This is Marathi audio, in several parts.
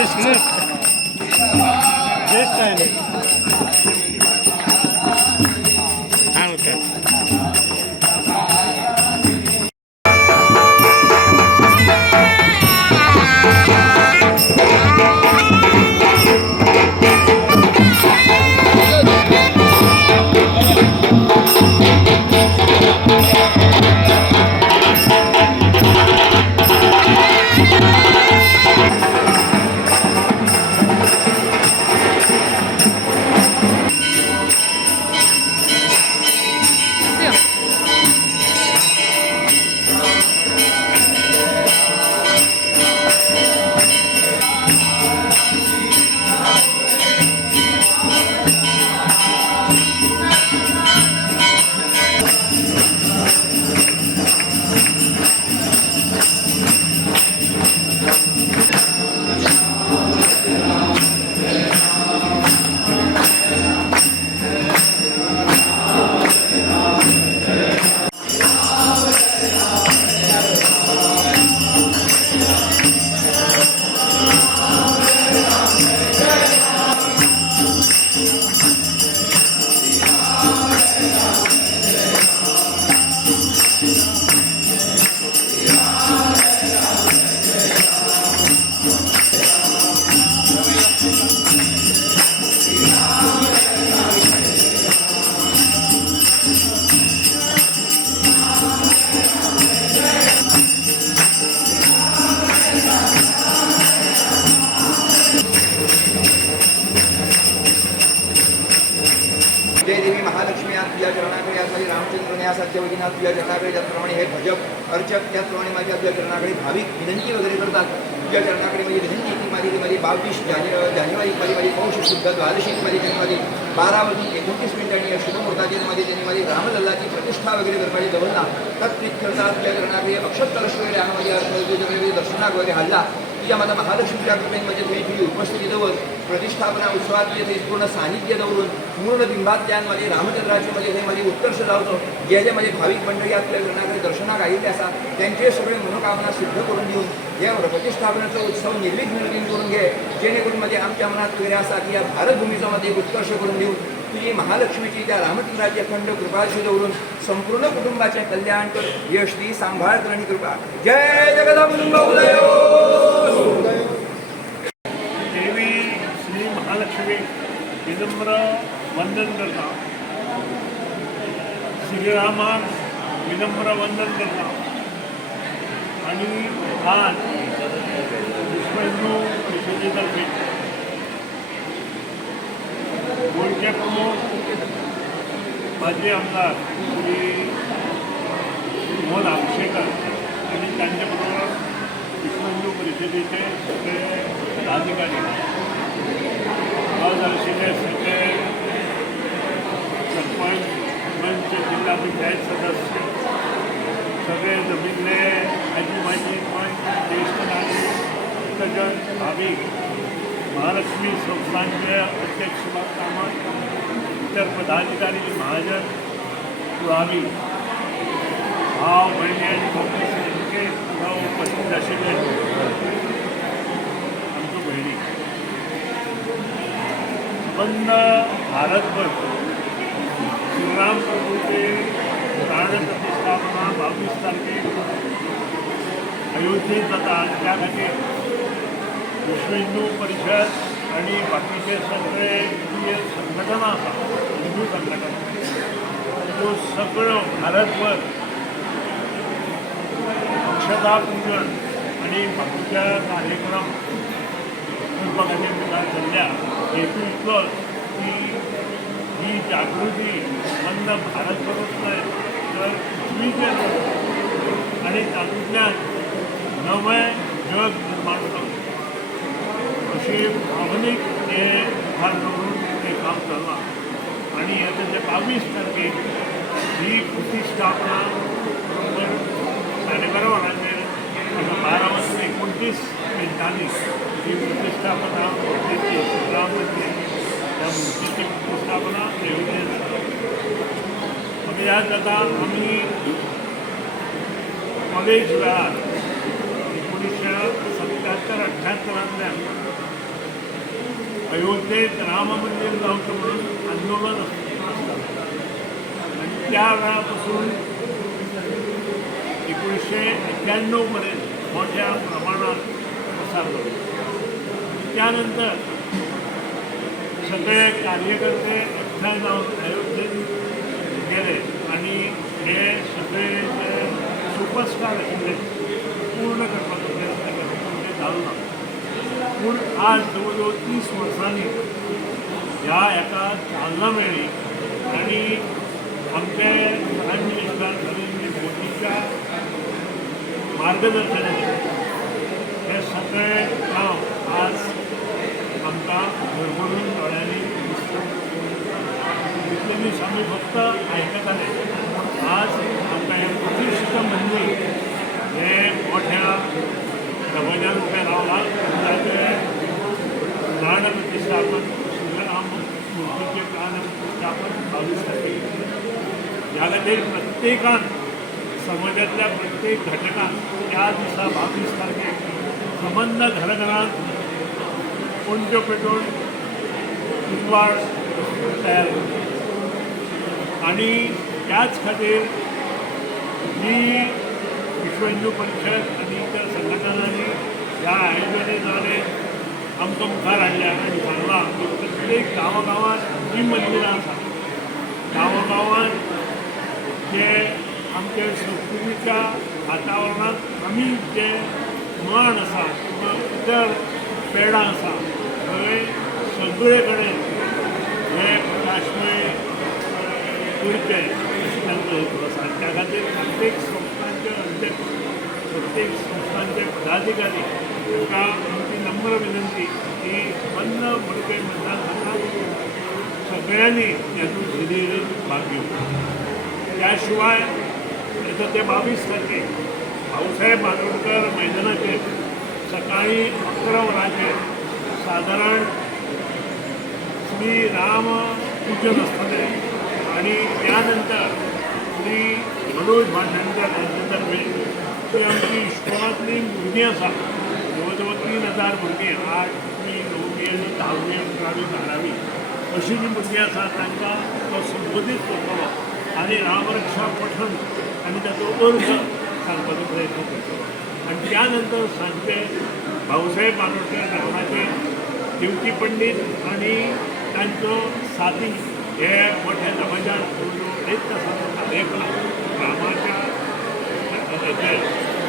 ज्येष्ठ आहे हा होतं. जय देवी महालक्ष्मी आज तुझ्या चरणाकडे आज माझी रामचंद्रने या सत्यवतीनं तुझ्या चरणाकडे त्याचप्रमाणे हे भजक अर्चक त्याचप्रमाणे माझ्या तुझ्या चरणाकडे भाविक विनंती वगैरे करतात. तुझ्या चरणाकडे माझी विनंती ती माझी 22 जानेवारी माझी पौष शुद्ध द्वादशी माझी 12 वाजून 29 मिनिटांनी या शुभमुहूर्तातील त्यांनी माझी रामलल्लाची प्रतिष्ठा वगैरे करण्याची जवळला तत्प्रीत्यर्था तुझ्या चरणाकडे अक्षतकलश वगैरे आम्हाला दर्शनाक वगैरे हल्ला तुझ्या माझा महालक्ष्मीच्या कृपेने म्हणजे तुझी उपस्थिती जवळ प्रतिष्ठापना उत्सवात येथे पूर्ण सानिध्य दौरून पूर्ण बिंबात त्यामध्ये रामचंद्राचे हे माझे उत्कर्ष लावतो. जे जे माझे भाविक मंडळी आपल्या घराकडे दर्शनाक आलेले असतात त्यांचे सगळे मनोकामना सिद्ध करून देऊन या प्रतिष्ठापनाचा उत्सव निर्विघ्न करून घे. जेणेकरून म्हणजे आमच्या मनात वगैरे असा की या भारतभूमीचा मध्ये उत्कर्ष करून देऊन तुझी महालक्ष्मीची त्या रामचंद्राची अखंड कृपाशी दौरून संपूर्ण कुटुंबाचे कल्याण कर यश ती सांभाळ करणी कृपा. जय जगदंब देवी श्री महालक्ष्मी विनम्र वंदन करता. श्रीरामा विनम्र वंदन करता. आणि आज विश्व हिंदू परिषदेतर्फे गोयचे प्रमुख माजी आमदार श्री मोहन आमशेकर आणि त्यांच्याबरोबर विश्व हिंदू परिषदेचे सगळे पदाधिकारी झालेले सगळे सरपंच मंच जिल्हा पंचायत सदस्य सगळे जमिनले आजी माजी पंच ज्येष्ठ नागरिक भक्तजन भाविक महालक्ष्मी संस्थानचे अध्यक्ष कामत इतर पदाधिकारी महाजन पुरावी भाव बहिणी आणि भक्ती उपस्थित असलेले आमच्या बहिणी संबंध भारतभर श्रीराम प्रभूचे प्राण प्रतिष्ठापना 22 तारखेक अयोध्येत जाता. त्या खातीर विश्व हिंदू परिषद आणि बाकीचे सगळे जे संघटना आसात हिंदू संघटना त्यो सगळ्यो भारतभर अक्षता पूजन आणि बाकीच्या कार्यक्रम करपा खातीर मुखार सरल्या. हेतू इतलोच की ही जागृती बंद भारतभरूच न्हय तर पृथ्वीचेर आणि तातूंतल्यान नवें जग निर्माण जावचें अशी भावनीक हे मुखार दवरून हे काम चल्लां. आणि आता जे 22 तारखेक ही प्रतिष्ठापना बरोबर 12:30 वरांचेर 12:29 मिनटांनी ही प्रतिष्ठापना मूर्तीची श्रीराम मंदिर त्या मूर्तीची प्रतिष्ठापना अयोध्येत आमी याद जाता. आमी कॉलेज वेळार 1977-78 अयोध्येत राम मंदिर जावचं म्हणून आंदोलन असतात आणि त्या वेळापासून 1991 पर्यंत मोठ्या प्रमाणात प्रसार झाला. त्यानंतर सगळे कार्यकर्ते एकठांय जाऊन अयोध्येत गेले आणि हे सगळे जे सुपरस्टार आशिल्ले पूर्ण करपाचो प्रयत्न केलो पूण तें जालो ना. पूण आज जवळ 30 वर्सांनी ह्या एका चालना मेळ्ळी आणि आमचे प्रायम मिनिस्टर नरेंद्र मोदीच्या मार्गदर्शनाखातीर हे सगळे काम आज आमकां भरभरून दोळ्यांनी दिसता. इतले दीस आमी फक्त आयकताले आज आमकां हे प्रतिश्ठ मंदिर हे मोठ्या दबाज्यान उबें रावलां. ताचे प्राण प्रतिश्ठापन श्रीराम मुर्तीचें प्राण प्रतिश्ठापन 22 तारखेक. ह्या खातीर प्रत्येकान समाजातल्या प्रत्येक घटकान त्या दिसा 22 तारखेक संबंद घराघरांत पणट्यो पेटोवन उजवाड तयार करता. आणि त्याच खातीर ही विश्व हिंदू परिषद आणि इतर संघटनांनी ह्या आयोजनाद्वारे आमकां मुखार हाडल्या आणि सांगलां की प्रत्येक गांवागांवांत जी मंदिरां आसात गांवागांवांत जे आमचे संस्कृतीच्या वातावरणांत आमी जे माण आसा किंवा इतर पेडां आसा थंय सगळे कडेन हे प्रकाशमय करचे अशी तांचो हेतू आसा. त्या खातीर प्रत्येक संस्थांचे अध्यक्ष प्रत्येक संस्थांचे पदाधिकारी तांकां आमची नम्र विनंती की बंद मडकय मतदारसंघात सगळ्यांनी हातूंत शिरीरीत भाग घेवचो. त्या शिवाय येता ते 22 तारखेक भाऊसाहेब बांदोडकर मैदानाचेर सकाळी 11 वरांचेर सादारण श्री राम पूजन आसतलें आणि त्यानंतर श्री मनोज भांडारकर हांचे तर्फे जी आमची इस्कॉलांतली भुरगीं आसा जवळ जवळ 3000 भुरगीं 8वी 9वी आनी 10वी 11वी 12वी अशीं जीं भुरगीं आसा तांकां तो संबोधीत करतलो आनी रामरक्षा पठण आनी ताचो अर्थ सांगपाचो प्रयत्न करतलो. आनी त्यानंतर सांजचे भाऊसाहेब बांदोडकर रामाचे दिवची पंडीत आनी तांचो साथी हे मोठ्या दबाज्यान एक तासाचो कार्यक्रम रामाच्या हेचे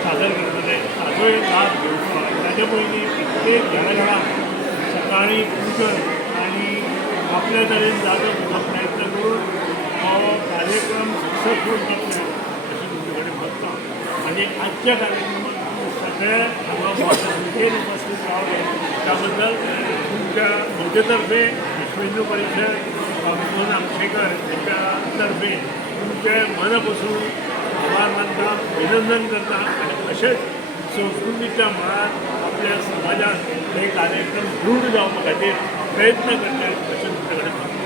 सादर करतले ताजोय लाभ घेवचो. ताचे पयलीं प्रत्येक घराघरांत सकाळीं पूजन आनी आपल्या तरेन जागो घेवपाक प्रयत्न करून हो कार्यक्रम सक्सेसफूल जातले अशें तुमचे कडेन मागता. आनी आजच्या कार्यक्रमाक सगळे हांगा मोठ्या संख्येन उपस्थित रावले त्या बद्दल तुमच्या म्हजे तर्फे विश्व हिंदू परिषद मोहन आमशेकर हांच्या तर्फे तुमचे मन पासून आभार मानता अभिनंदन करता आनी अशेंच संस्कृतीच्या मळार आपल्या समाजात हे कार्यक्रम दृढ जावपा खातीर प्रयत्न करचे अशें तुमचे कडेन मागता.